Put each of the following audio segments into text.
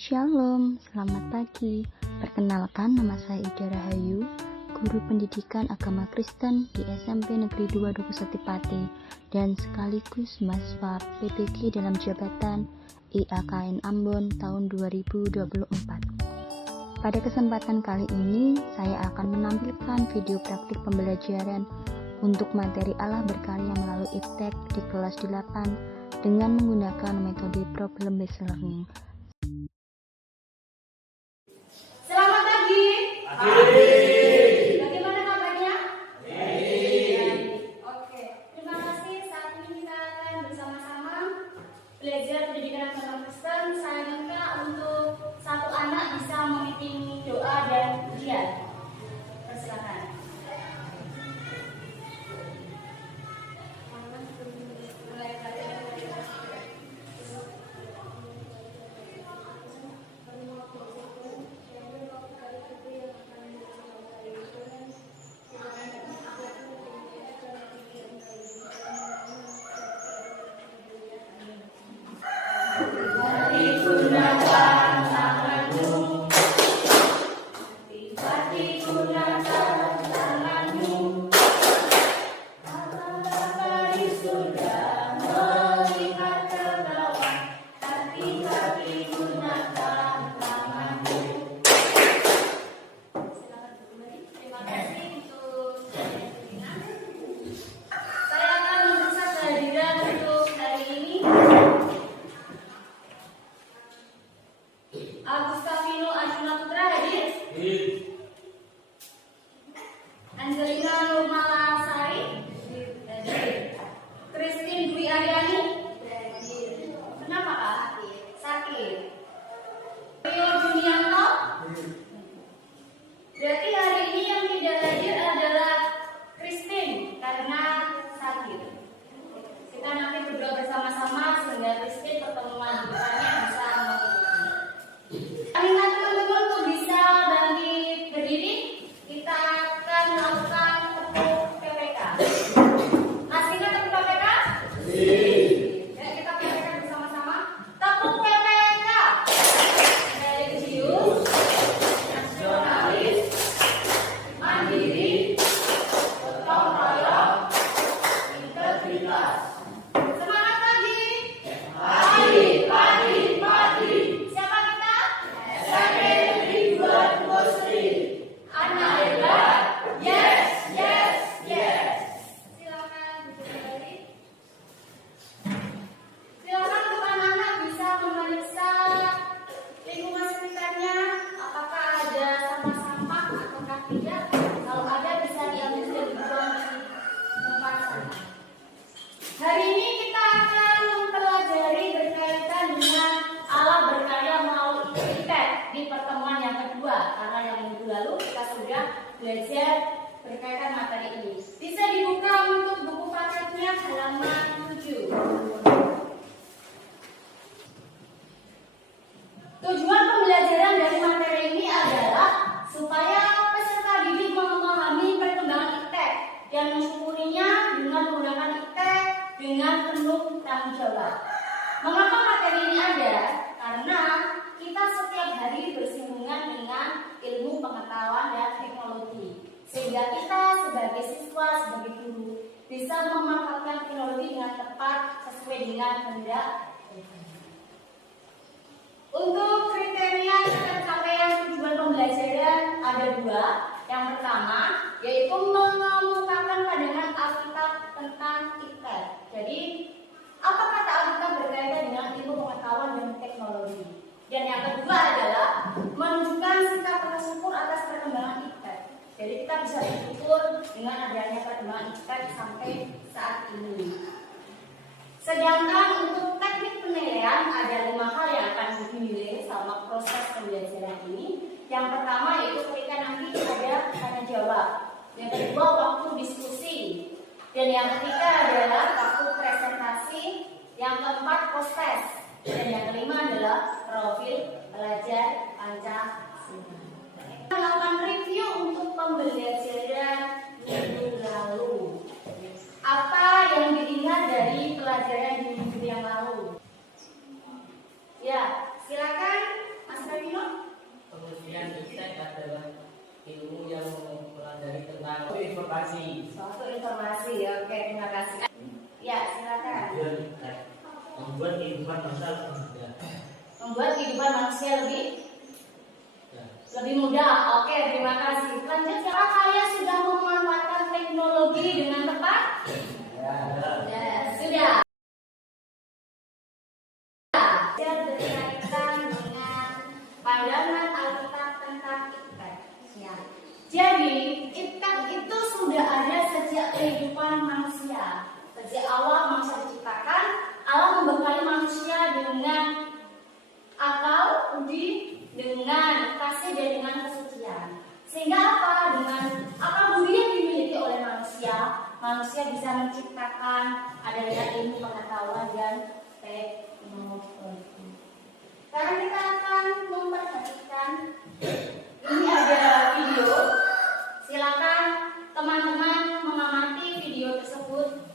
Shalom, selamat pagi. Perkenalkan, nama saya Ida Rahayu, guru pendidikan agama Kristen di SMP Negeri 2 Dukuseti Pati dan sekaligus mahasiswa PPG dalam jabatan IAKN Ambon tahun 2024. Pada kesempatan kali ini, saya akan menampilkan video praktik pembelajaran untuk materi Allah berkarya melalui IPTEK di kelas 8 dengan menggunakan metode problem based learning. Selamat pagi. Pagi. Bagaimana kabarnya? Baik. Oke, terima kasih. Saat ini kita akan bersama-sama belajar pendidikan agama Kristen. Saya minta untuk satu anak bisa memimpin doa dan pujian. Persilakan. Agustafino Arjuna Putra hadir. Angelina Nurmalasari hadir. Christine Dwi Aryani hadir. Kenapa Kak? Sakit. Rio Junianto. Berarti hari ini yang tidak hadir adalah Christine karena sakit. Kita nanti berdoa bersama-sama sehingga Christine pertemuan depannya bisa minta teman-teman untuk bisa bangkit berdiri. Kita akan melakukan tepuk PPK. Masih ingat tepuk PPK? Ya, kita PPK bersama-sama. Tepuk PPK. Religius, nasionalis, mandiri, gotong royong, integritas. Semangat pagi. Pagi. Siapa kita? SMP Negeri 2 Dukuseti. Anak hebat. Yes. Silakan duduk kembali. Silakan untuk anak-anak bisa memeriksa lingkungan sekitarnya, apakah ada sampah-sampah ataukah tidak. Kalau ada bisa diambil dan dibuang di tempat sampah. Hari ini kita akan mempelajari berkaitan dengan Allah berkarya melalui IPTEK di pertemuan yang kedua, karena yang minggu lalu kita sudah belajar berkaitan materi ini. Bisa dibuka untuk buku paketnya halaman 7. Tujuan pembelajaran dari materi ini adalah supaya peserta didik memahami perkembangan IPTEK dan mensyukurinya dengan menggunakan IPTEK dengan penuh tanggung jawab. Mengapa materi ini ada? Karena kita setiap hari bersinggungan dengan ilmu pengetahuan dan teknologi, sehingga kita sebagai siswa, sebagai guru bisa memanfaatkan teknologi dengan tepat sesuai dengan kehendak. Untuk kriteria pencapaian tujuan pembelajaran ada 2. Yang pertama yaitu mengemukakan pandangan Alkitab tentang IPTEK. Jadi apa kata Alkitab berkaitan dengan ilmu pengetahuan dan teknologi. Dan yang kedua adalah menunjukkan sikap bersyukur atas perkembangan IPTEK. Jadi kita bisa bersyukur dengan adanya perkembangan IPTEK sampai saat ini. Sedangkan untuk teknik penilaian ada 5 hal yang akan dinilai selama proses pembelajaran ini. Yang pertama yaitu ketika nanti ada tanya jawab. Yang kedua waktu diskusi. Dan yang ketiga adalah waktu presentasi. Yang keempat post-test. Dan yang kelima adalah profil pelajar Pancasila. Kita melakukan review untuk pembelajaran minggu lalu. Apa yang diingat dari pelajaran di minggu yang lalu? Ya, silakan Mas kehidupan manusia. Membuat kehidupan manusia lebih mudah. Oke, terima kasih. Lanjut, apakah kalian sudah memanfaatkan teknologi dengan tepat? Ya, sudah. Berkaitan dengan pandangan Alkitab tentang ikat. Ya. Jadi, ikat itu sudah ada sejak kehidupan manusia. Sejak awal manusia diciptakan, Allah membekali manusia dengan akal, budi, dengan kasih dan dengan kesucian. Sehingga apa? Dengan akal budi yang dimiliki oleh manusia, manusia bisa menciptakan adanya ilmu pengetahuan dan teknologi. Sekarang kita akan memperhatikan, ini ada video. Silakan teman-teman mengamati video tersebut.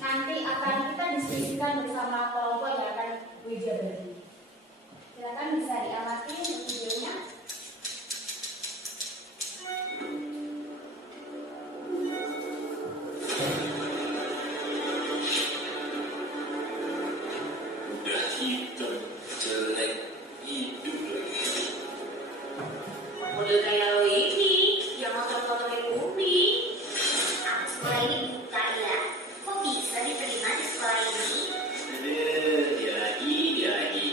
Nanti akan kita diskusikan bersama kelompok yang akan uji bagi. Silakan bisa diamati videonya. Udah hitam, jelek, hidup lagi. Model kayak lo ini, yang motor-motornya bumi. Aku sekolah ini buta ya. Kok bisa diterima di sekolah ini? Dia lagi.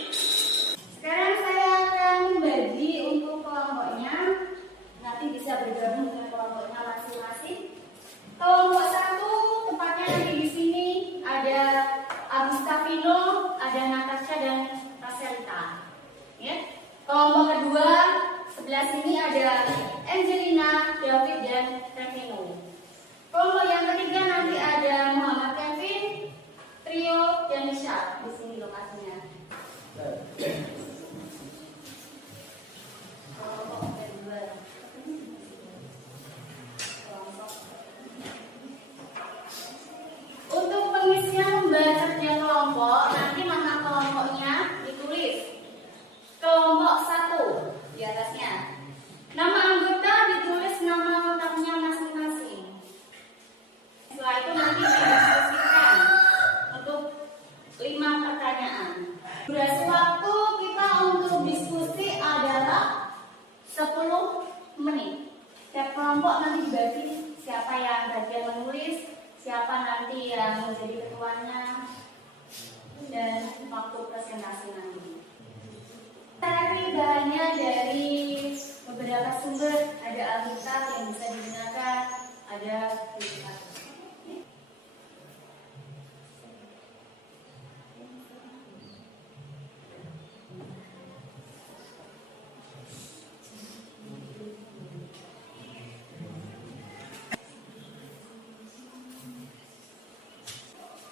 Sekarang saya akan membagi untuk kelompoknya. Nanti bisa bergabung dengan kelompoknya masing-masing. Kelompok 1 tempatnya nanti di sini ada Agustino, ada Natasha dan Raselita. Ya. Kelompok kedua sebelah sini ada Angelina, David dan Revino. Kelompok yang ketiga nanti ada Muhammad Kevin, Trio dan Nisha. Di sini lokasinya. Kelompok kedua. Untuk pengisian membaca setiap kelompok, nanti nama kelompoknya ditulis. Kelompok 1 di atasnya. Nama anggota ditulis nama lengkapnya masing-masing. Setelah itu nanti didiskusikan untuk 5 pertanyaan. Durasi waktu kita untuk diskusi adalah 10 menit. Setiap kelompok nanti dibagi siapa yang bagian menulis, siapa nanti yang menjadi ketuanya, dan waktu presentasi nanti. Cari bahannya dari beberapa sumber, ada Alkitab yang bisa digunakan, ada Alkitab.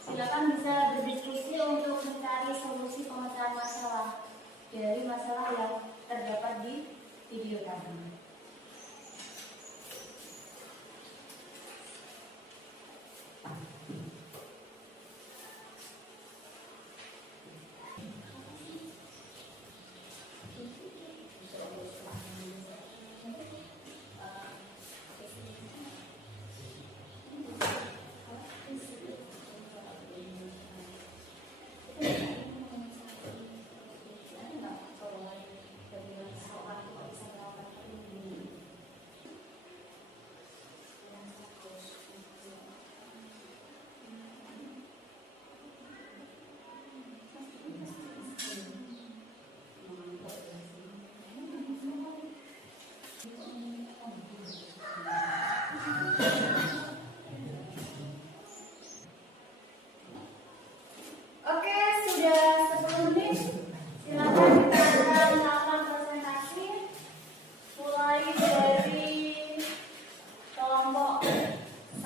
Silakan bisa berdiskusi untuk mencari solusi pemecahan masalah dari masalah yang terdapat di video tadi. Oke, sudah 10 menit. Silakan kita akan melakukan presentasi mulai dari kelompok 1.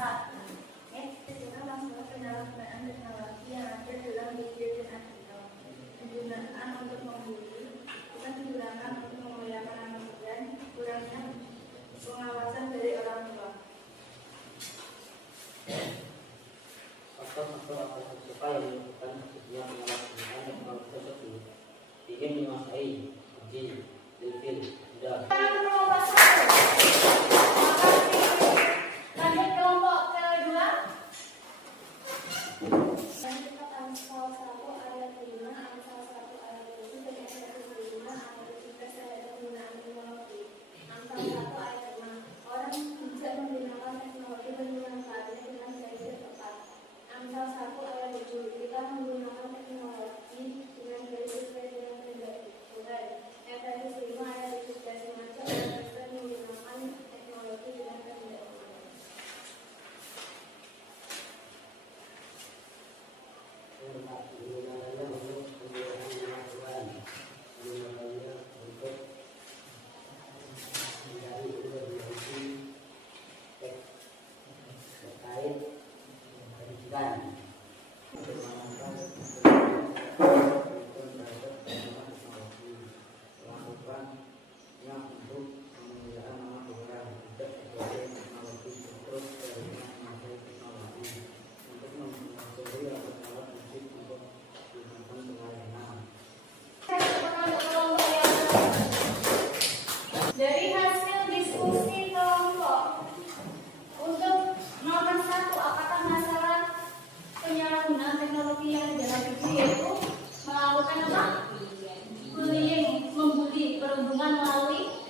Kita langsung penggunaan teknologi yang ada dalam video dan artikel. Penggunaan untuk menghubungi bukan digunakan untuk memuliakan nama Tuhan, kurangnya pengawasan dari orang tua. Faktor-faktor apa saja yang menyebabkan terjadinya penyalahgunaan teknologi tersebut ingin menguasai uji, level, dan Kelompok 1. Lanjut kelompok kedua. Dan kita akan salah satu ayat 5 untuk kelompok yang dari hasil diskusi kelompok untuk nomor 1, apakah masalah penyalahgunaan teknologi yang ada dalam video yaitu melakukan apa? Bullying, membuli perhubungan melalui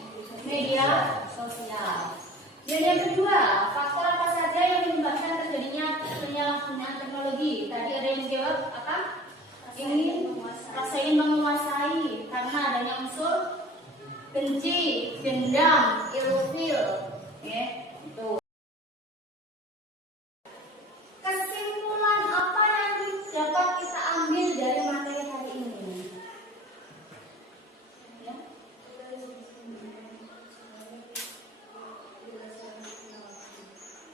media sosial. Dan yang kedua, faktor apa saja yang menyebabkan terjadinya penyalahgunaan teknologi? Tadi ada yang jawab apa? Rasa ingin menguasai karena adanya unsur benci, dendam, ilfil, ya, itu. Kesimpulan apa yang dapat kita ambil dari materi hari ini? Ya.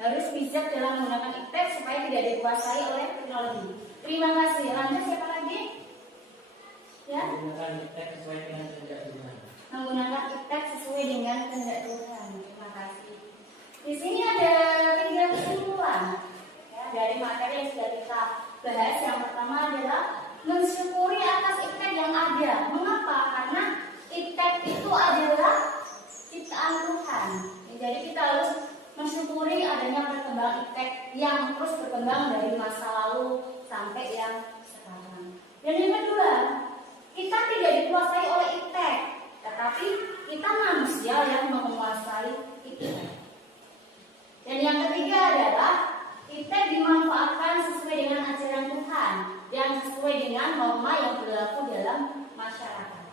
Harus bijak dalam menggunakan iptek supaya tidak dikuasai oleh teknologi. Terima kasih. Lanjut siapa lagi? Ya. Menggunakan iptek sesuai dengan kehendak Tuhan. Menggunakan iptek sesuai dengan kehendak Tuhan. Terima kasih. Di sini ada 3 kesimpulan ya, dari materi yang sudah kita bahas. Yang pertama adalah mensyukuri atas iptek yang ada. Mengapa? Karena iptek itu adalah ciptaan Tuhan. Ya, jadi kita harus mensyukuri adanya perkembangan iptek yang terus berkembang dari masa lalu sampai yang sekarang. Dan yang kedua, kita tidak dikuasai oleh iptek, tetapi kita manusia yang menguasai iptek. Dan yang ketiga adalah iptek dimanfaatkan sesuai dengan ajaran Tuhan yang sesuai dengan norma yang berlaku dalam masyarakat.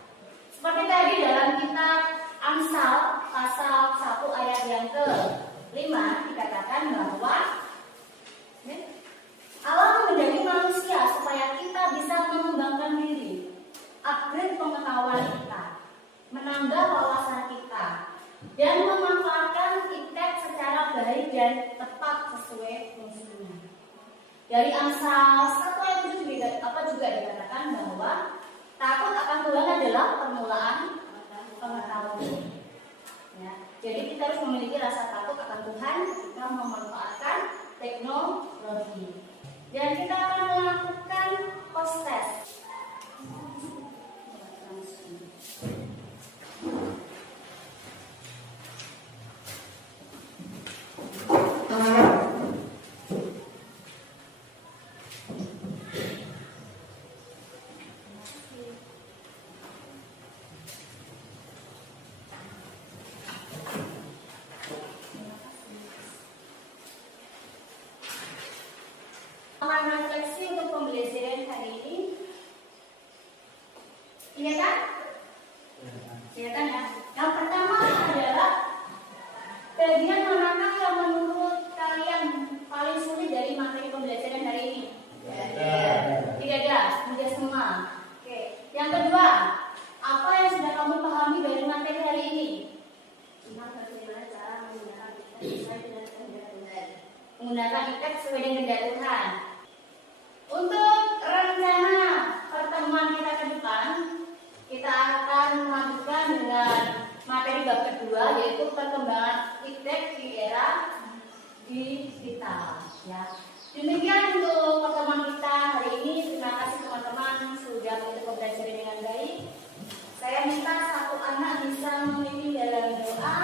Seperti tadi dalam kitab Amsal pasal 1 ayat yang ke-5 dikatakan bahwa Allah menghendaki manusia supaya kita bisa mengembangkan diri, upgrade pengetahuan kita, menambah wawasan kita, dan memanfaatkan iptek secara baik dan tepat sesuai fungsinya. Dari Amsal 1 ayat 7 juga dikatakan bahwa takut akan Tuhan adalah permulaan pengetahuan. Ya, jadi kita harus memiliki rasa takut akan Tuhan, kita memanfaatkan teknologi. Dan kita akan melakukan post test. Akan refleksi untuk pembelajaran hari ini. Iya kan? Iya kan ya? Yang pertama adalah bagian manakah yang menurut kalian paling sulit dari materi pembelajaran hari ini? Tidak ada, mudah semua. Oke. Yang kedua, apa yang sudah kamu pahami dari materi hari ini? Bagaimana cara menggunakan iptek sesuai dengan kehendak Tuhan. Menggunakan iptek sesuai dengan kehendak Tuhan. Untuk rencana pertemuan kita ke depan, kita akan melanjutkan dengan materi bab kedua, yaitu perkembangan iptek di era digital. Ya. Demikian untuk pertemuan kita hari ini. Terima kasih teman-teman sudah mengikuti pembelajaran dengan baik. Saya minta satu anak bisa memimpin dalam doa,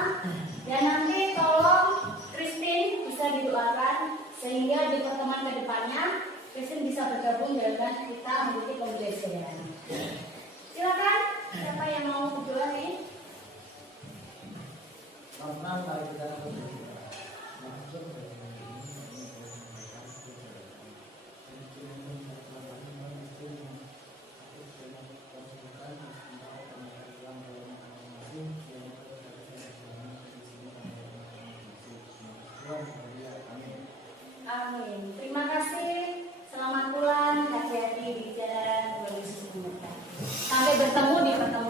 dan nanti tolong Christine bisa didoakan sehingga di pertemuan ke depannya Christine bisa bergabung dengan kita mengikuti pembelajaran. Silakan, siapa yang mau berdoa nih? Amin. Terima kasih. Selamat pulang. Hati-hati di jalan. Sampai bertemu di pertemuan